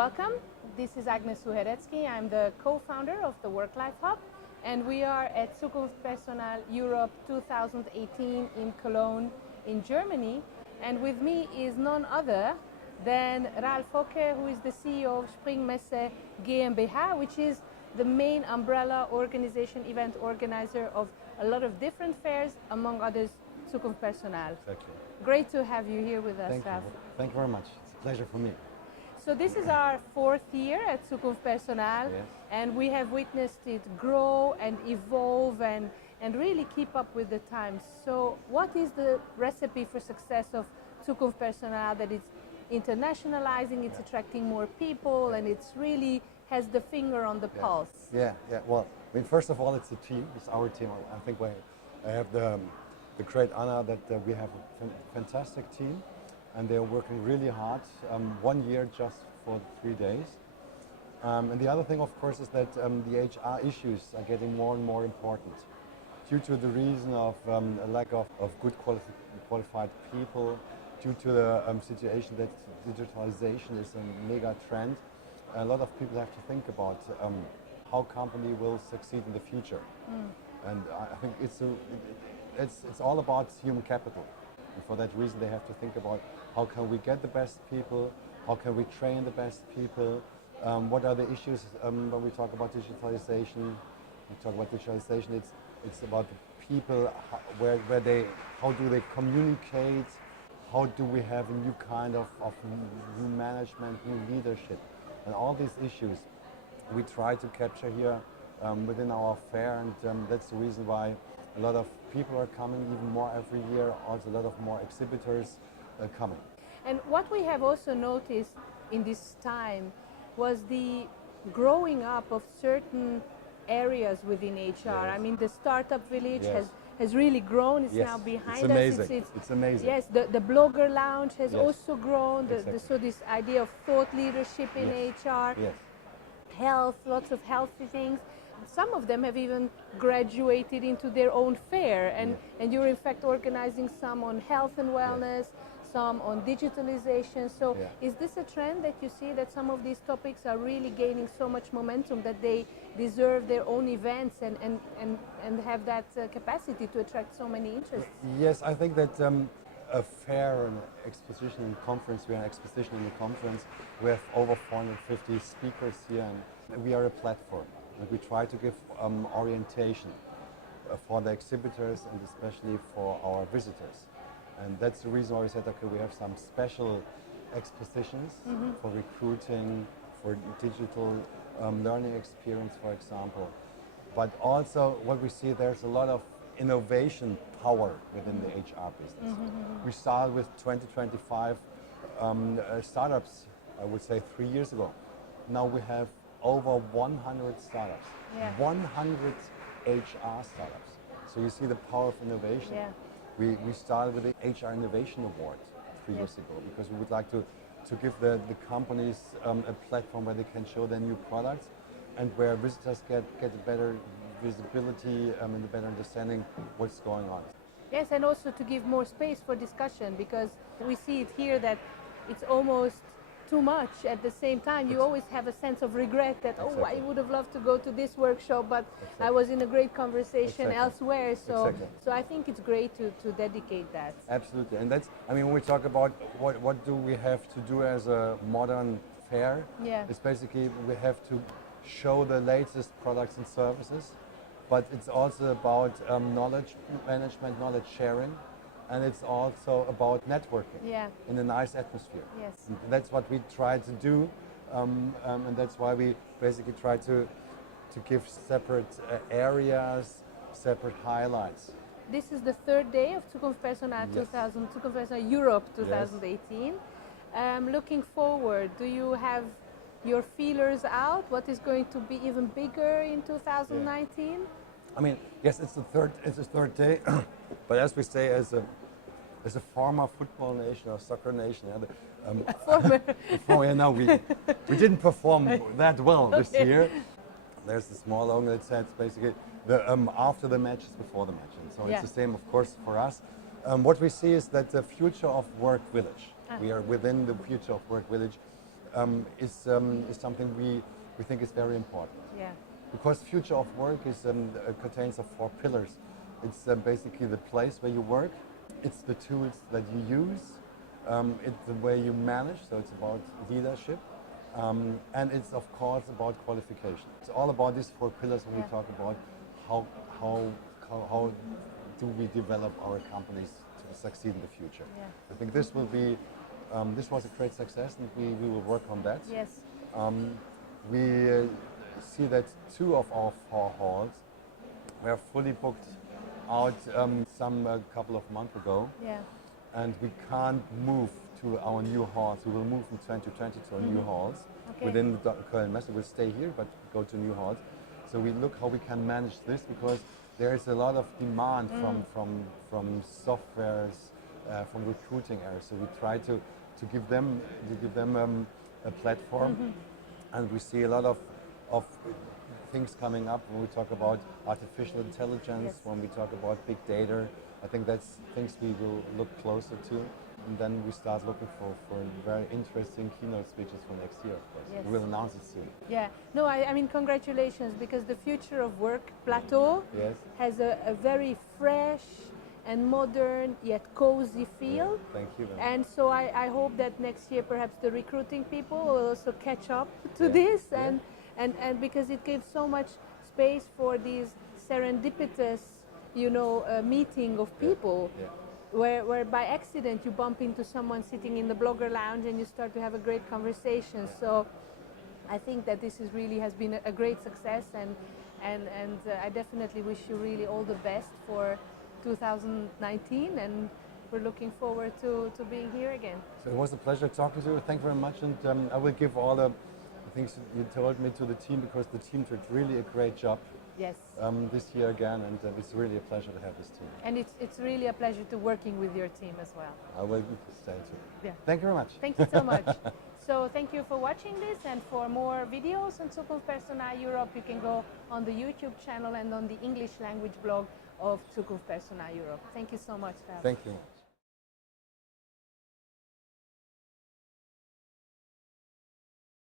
Welcome, this is Agnes Uhereczky. I'm the co-founder of the WorkLife HUB, and we are at Zukunft Personal Europe 2018 in Cologne in Germany. And with me is none other than Ralf Hocke, who is the CEO of Sping Messe GmbH, which is the main umbrella organization, event organizer of a lot of different fairs, among others Zukunft Personal. Exactly. Great to have you here with us, Ralf. Thank you very much. It's a pleasure for me. So this is our fourth year at Zukunft Personal, Yes. and we have witnessed it grow and evolve and really keep up with the times. So what is the recipe for success of Zukunft Personal, that it's internationalizing, it's attracting more people, and it's really has the finger on the pulse? Yeah. Well, I mean, first of all, it's a team. It's our team. I think I have the great honor that we have a fantastic team, and they're working really hard. 1 year just for 3 days. And the other thing, of course, is that the HR issues are getting more and more important due to the reason of a lack of good qualified people, due to the situation that digitalization is a mega trend. A lot of people have to think about how company will succeed in the future. And I think it's all about human capital. And for that reason, they have to think about how can we get the best people, how can we train the best people, what are the issues when we talk about digitalization. It's about the people, how do they communicate, how do we have a new kind of new management, new leadership, and all these issues we try to capture here within our fair, and that's the reason why a lot of people are coming, even more every year, also a lot of more exhibitors coming. And what we have also noticed in this time was the growing up of certain areas within HR. Yes. I mean, the startup village Yes. has really grown. It's Yes. now behind It's us. amazing. It's amazing. Yes, the blogger lounge has Yes. also grown. Exactly. So this idea of thought leadership in Yes. HR, Yes. health, lots of healthy things. Some of them have even graduated into their own fair, and you're in fact organizing some on health and wellness, some on digitalization. So is this a trend that you see, that some of these topics are really gaining so much momentum that they deserve their own events and have that capacity to attract so many interests? Yes, I think that a fair and exposition and conference, we are an exposition and a conference, we have over 450 speakers here, and we are a platform. We try to give orientation for the exhibitors and especially for our visitors. And that's the reason why we said, okay, we have some special expositions for recruiting, for digital learning experience, for example. But also what we see, there's a lot of innovation power within the HR business. We started with 2025 startups, I would say 3 years ago. Now we have over 100 startups, 100 HR startups. So you see the power of innovation. Yeah. We started with the HR Innovation Award 3 years ago because we would like to give the companies a platform where they can show their new products and where visitors get a better visibility and a better understanding what's going on. Yes, and also to give more space for discussion, because we see it here that it's almost too much at the same time. You always have a sense of regret that, oh, I would have loved to go to this workshop, but I was in a great conversation elsewhere. So I think it's great to dedicate that. Absolutely. And that's, I mean, when we talk about what do we have to do as a modern fair, it's basically we have to show the latest products and services, but it's also about knowledge management, knowledge sharing. And it's also about networking in a nice atmosphere. Yes. And that's what we try to do, and that's why we basically try to give separate areas, separate highlights. This is the third day of Zukunft Personal Zukunft Personal Europe 2018. Looking forward, do you have your feelers out? What is going to be even bigger in 2019? I mean, yes, it's the third day, but as we say, as a former football nation or soccer nation, we didn't perform that well this year. There's a small slogan that says basically after the match is before the match, and so it's the same, of course, for us. What we see is that the future of work village, we are within the future of work village, is something we think is very important. Yeah. Because future of work is contains of 4 pillars. It's basically the place where you work, it's the tools that you use, it's the way you manage, so it's about leadership, and it's of course about qualification. It's all about these 4 pillars when we talk about how do we develop our companies to succeed in the future. Yeah. I think this will be, this was a great success, and we will work on that. Yes. We see that 2 of our 4 halls were fully booked out a couple of months ago. Yeah. And we can't move to our new halls. We will move in 2020 to our new halls. Okay. Within the Köln Messe, we'll stay here, but go to new halls. So we look how we can manage this, because there is a lot of demand from softwares, from recruiting areas. So we try to give them a platform, and we see a lot of things coming up when we talk about artificial intelligence, Yes. when we talk about big data. I think that's things we will look closer to. And then we start looking for very interesting keynote speeches for next year, of course. Yes. We'll announce it soon. Yeah. No, I mean, congratulations, because the future of work plateau Yes. has a very fresh and modern yet cozy feel. Thank you. And so I hope that next year perhaps the recruiting people will also catch up to Yeah. this, Yeah. and because it gives so much space for these serendipitous, meeting of people, Yeah. where by accident you bump into someone sitting in the blogger lounge and you start to have a great conversation. So I think that this has been a great success, and I definitely wish you really all the best for 2019, and we're looking forward to being here again. So it was a pleasure talking to you. Thank you very much. And I will give all the things you told me to the team, because the team did really a great job Yes. this year again. And it's really a pleasure to have this team. And it's really a pleasure to working with your team as well. I will stay too. Yeah. Thank you very much. Thank you so much. So thank you for watching this, and for more videos on Zukunft Personal Europe, you can go on the YouTube channel and on the English language blog of Zukunft Personal Europe. Thank you so much, Ralf. Thank you.